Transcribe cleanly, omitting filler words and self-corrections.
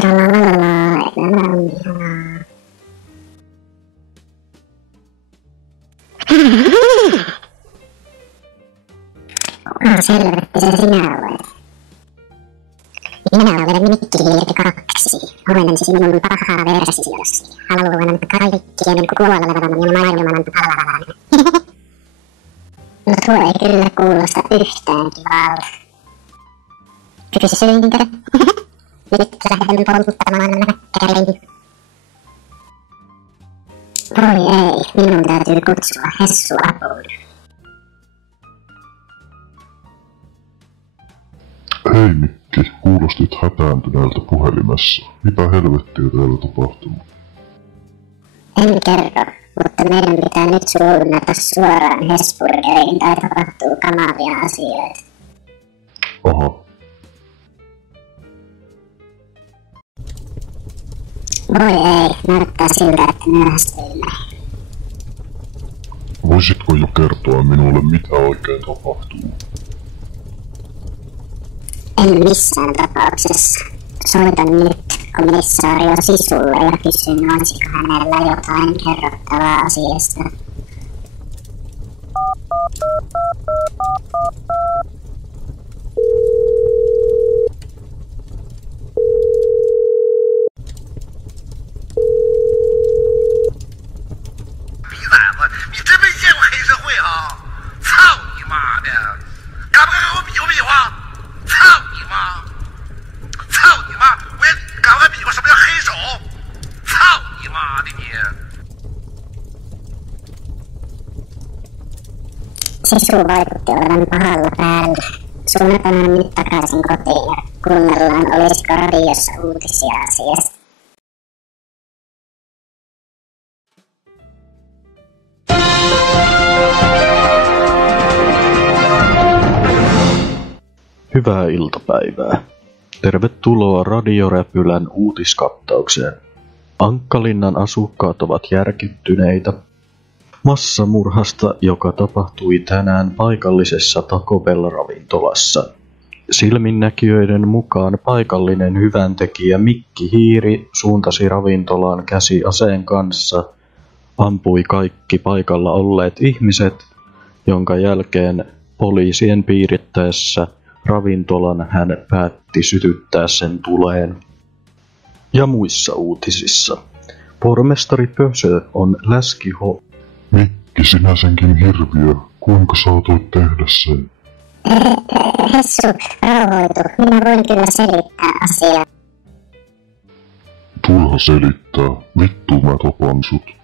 Tralalalala, elämä on ihanaa. Kuka selvätti se sinä olet? Minä olen Mikki 2. Olensi minun pahaa versiosi. Haluan kaikkien kuolevan minun maailman palavan. No tuo ei kyllä kuulosta yhtään kivalta. Kysyinkö? Nyt lähden polttamaan näkkärin. Voi ei, minun täytyy kutsua Hessu apuun. Hei Mikki, kuulostit hätääntyneeltä puhelimessa. Mitä helvettiä täällä tapahtuu? En kerro, mutta meidän pitää nyt suunnata suoraan Hesburgeriin tai tapahtuu kamalia asioita. Aha. Voi ei, näyttää siltä, että myöhästyimme. Voisitko jo kertoa minulle, mitä oikein tapahtuu? En missään tapauksessa. Soitan nyt komissaario Sisulle ja kysyn, olisiko hänellä jotain kerrottavaa asiasta. Sisu vaikutti olevan pahalla päällä. Suunnataan nyt takaisin kotiin ja kuunnellaan, olisiko radiossa uutisia asiasta. Hyvää iltapäivää. Tervetuloa Radioräpylän uutiskattaukseen. Ankkalinnan asukkaat ovat järkyttyneitä massamurhasta, joka tapahtui tänään paikallisessa Taco Bell-ravintolassa. Silminnäkijöiden mukaan paikallinen hyväntekijä Mikki Hiiri suuntasi ravintolaan käsiaseen kanssa, ampui kaikki paikalla olleet ihmiset, jonka jälkeen poliisien piirittäessä ravintolan hän päätti sytyttää sen tuleen. Ja muissa uutisissa. Pormestari Pösö on läskiho. Mikki, sinä senkin hirviö. Kuinka saatoit tehdä sen? Hessu, rauhoitu. Minä voin kyllä selittää asiaa. Turha selittää. Vittu mä tapan sut.